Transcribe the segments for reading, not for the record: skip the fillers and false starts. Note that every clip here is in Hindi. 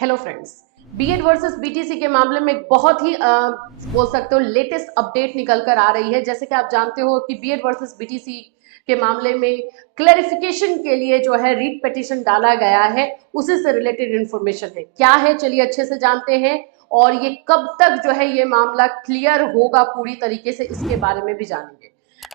Hello friends, BEd versus BTC के मामले में एक बहुत ही बोल सकते हो लेटेस्ट अपडेट निकल कर आ रही है। जैसे कि आप जानते हो कि बीएड वर्सेस बीटीसी के मामले में क्लैरिफिकेशन के लिए जो है रीट पिटीशन डाला गया है, उसी से रिलेटेड इंफॉर्मेशन है। क्या है चलिए अच्छे से जानते हैं, और ये कब तक जो है ये मामला क्लियर होगा पूरी तरीके से, इसके बारे में भी जानेंगे।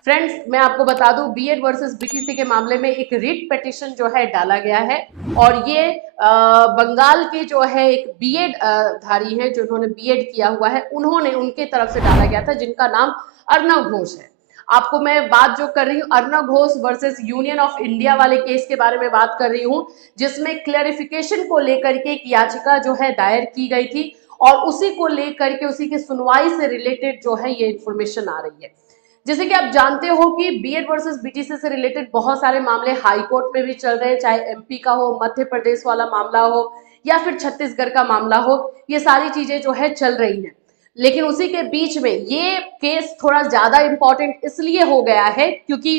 फ्रेंड्स, मैं आपको बता दूं, बीएड वर्सेस बीटीसी के मामले में एक रिट पिटीशन जो है डाला गया है, और ये बंगाल के जो है एक बीएड धारी है, जो उन्होंने बीएड किया हुआ है, उन्होंने उनके तरफ से डाला गया था, जिनका नाम अर्णव घोष है। आपको मैं बात जो कर रही हूँ Arnav Ghosh versus union of India वाले केस के बारे में बात कर रही हूँ, जिसमें क्लैरिफिकेशन को लेकर के एक याचिका जो है दायर की गई थी, और उसी को लेकर के उसी की सुनवाई से रिलेटेड जो है ये इंफॉर्मेशन आ रही है। जैसे कि आप जानते हो कि बीएड वर्सेस बीटीसी से रिलेटेड बहुत सारे मामले हाई कोर्ट में भी चल रहे हैं, चाहे एमपी का हो, मध्य प्रदेश वाला मामला हो, या फिर छत्तीसगढ़ का मामला हो। ये सारी चीजें जो है चल रही हैं, लेकिन उसी के बीच में ये केस थोड़ा ज्यादा इंपॉर्टेंट इसलिए हो गया है क्योंकि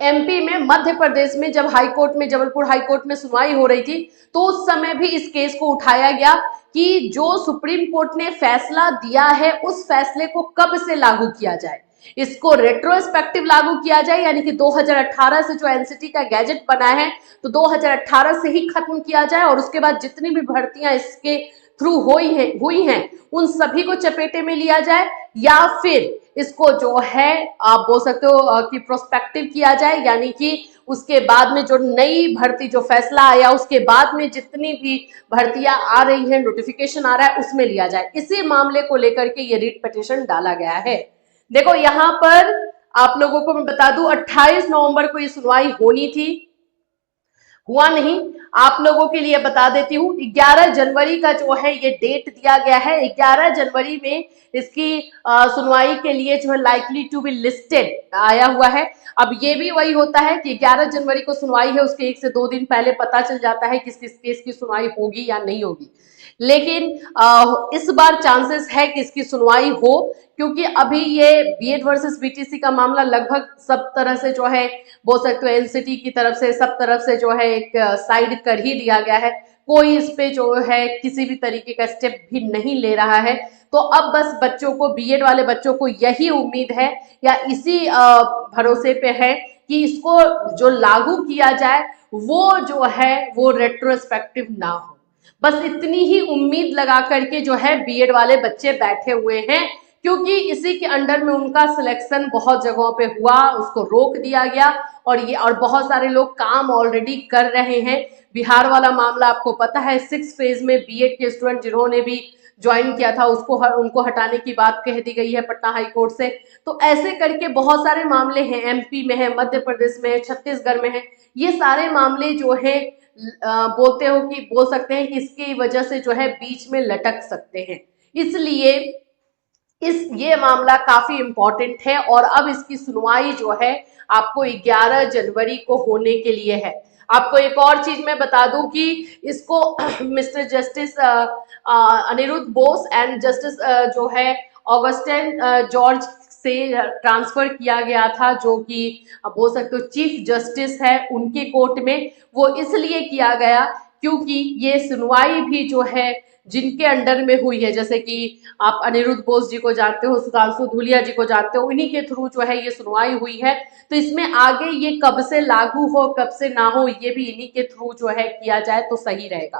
एमपी में, मध्य प्रदेश में जब हाई कोर्ट में, जबलपुर हाई कोर्ट में सुनवाई हो रही थी, तो उस समय भी इस केस को उठाया गया कि जो सुप्रीम कोर्ट ने फैसला दिया है उस फैसले को कब से लागू किया जाए। इसको रेट्रोस्पेक्टिव लागू किया जाए, यानी कि 2018 से जो एनसीटी का गैजेट बना है, तो 2018 से ही खत्म किया जाए, और उसके बाद जितनी भी भर्तियां इसके थ्रू हुई हैं उन सभी को चपेटे में लिया जाए, या फिर इसको जो है आप बोल सकते हो कि प्रोस्पेक्टिव किया जाए, यानी कि उसके बाद में जो नई भर्ती, जो फैसला आया उसके बाद में जितनी भी भर्तियां आ रही हैं, नोटिफिकेशन आ रहा है, उसमें लिया जाए। इसी मामले को लेकर के ये रिट पिटीशन डाला गया है। देखो यहां पर आप लोगों को मैं बता दूं, 28 नवंबर को ये सुनवाई होनी थी, हुआ नहीं। आप लोगों के लिए बता देती हूँ, 11 जनवरी का जो है ये डेट दिया गया है। 11 जनवरी में इसकी सुनवाई के लिए जो है लाइकली टू बी लिस्टेड आया हुआ है। अब ये भी वही होता है कि 11 जनवरी को सुनवाई है, उसके 1 से 2 दिन पहले पता चल जाता है किस किस केस की सुनवाई होगी या नहीं होगी। लेकिन इस बार चांसेस है कि इसकी सुनवाई हो, क्योंकि अभी ये बीएड वर्सेस बीटीसी का मामला लगभग सब तरह से जो है बोल सकते हो एनसीटी की तरफ से, सब तरफ से जो है एक साइड कर ही दिया गया है। कोई इस पे जो है किसी भी तरीके का स्टेप भी नहीं ले रहा है। तो अब बस बच्चों को, बीएड वाले बच्चों को यही उम्मीद है, या इसी भरोसे पे है कि इसको जो लागू किया जाए वो जो है वो रेट्रोस्पेक्टिव ना हो। बस इतनी ही उम्मीद लगा करके जो है बीएड वाले बच्चे बैठे हुए हैं, क्योंकि इसी के अंडर में उनका सिलेक्शन बहुत जगहों पे हुआ, उसको रोक दिया गया, और बहुत सारे लोग काम ऑलरेडी कर रहे हैं। बिहार वाला मामला आपको पता है, 6 फेज में बीएड के स्टूडेंट जिन्होंने भी ज्वाइन किया था उनको हटाने की बात कह दी गई है पटना हाई कोर्ट से। तो ऐसे करके बहुत सारे मामले हैं, एमपी में है, मध्य प्रदेश में है, छत्तीसगढ़ में है। ये सारे मामले जो है बोल सकते हैं कि इसकी वजह से जो है बीच में लटक सकते हैं। इसलिए ये मामला काफी इंपॉर्टेंट है, और अब इसकी सुनवाई जो है आपको 11 जनवरी को होने के लिए है। आपको एक और चीज मैं बता दूं कि इसको mister justice Aniruddha Bose and justice जो है ऑगस्टिन जॉर्ज से ट्रांसफर किया गया था, जो कि बोल सकते हो चीफ जस्टिस है उनके कोर्ट में। वो इसलिए किया गया क्योंकि ये सुनवाई भी जो है जिनके अंडर में हुई है, जैसे कि आप अनिरुद्ध बोस जी को जानते हो, सुधांशु धूलिया जी को जानते हो, इन्हीं के थ्रू जो है ये सुनवाई हुई है। तो इसमें आगे ये कब से लागू हो, कब से ना हो, ये भी इन्हीं के थ्रू जो है किया जाए तो सही रहेगा।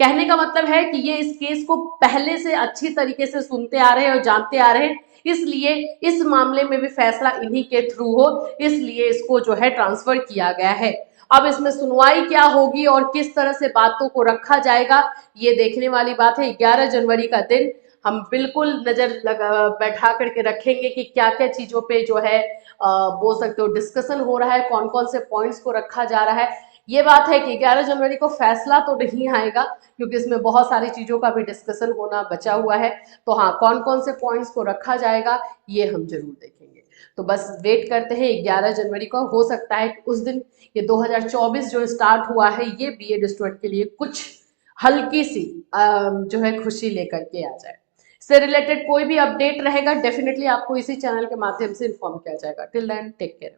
कहने का मतलब है कि ये इस केस को पहले से अच्छी तरीके से सुनते आ रहे हैं और जानते आ रहे हैं, इसलिए इस मामले में भी फैसला इन्हीं के थ्रू हो, इसलिए इसको जो है ट्रांसफर किया गया है। अब इसमें सुनवाई क्या होगी और किस तरह से बातों को रखा जाएगा, ये देखने वाली बात है। 11 जनवरी का दिन हम बिल्कुल नजर बैठा करके रखेंगे कि क्या क्या चीजों पे जो है बोल सकते हो डिस्कशन हो रहा है, कौन कौन से पॉइंट्स को रखा जा रहा है। ये बात है कि 11 जनवरी को फैसला तो नहीं आएगा, क्योंकि इसमें बहुत सारी चीजों का भी डिस्कशन होना बचा हुआ है। तो हाँ, कौन कौन से पॉइंट्स को रखा जाएगा ये हम जरूर देखेंगे। तो बस वेट करते हैं 11 जनवरी को। हो सकता है कि उस दिन ये 2024 जो स्टार्ट हुआ है, ये बीएड स्टूडेंट के लिए कुछ हल्की सी जो है खुशी लेकर के आ जाए। इससे रिलेटेड कोई भी अपडेट रहेगा डेफिनेटली आपको इसी चैनल के माध्यम से इन्फॉर्म किया जाएगा। Till then take care.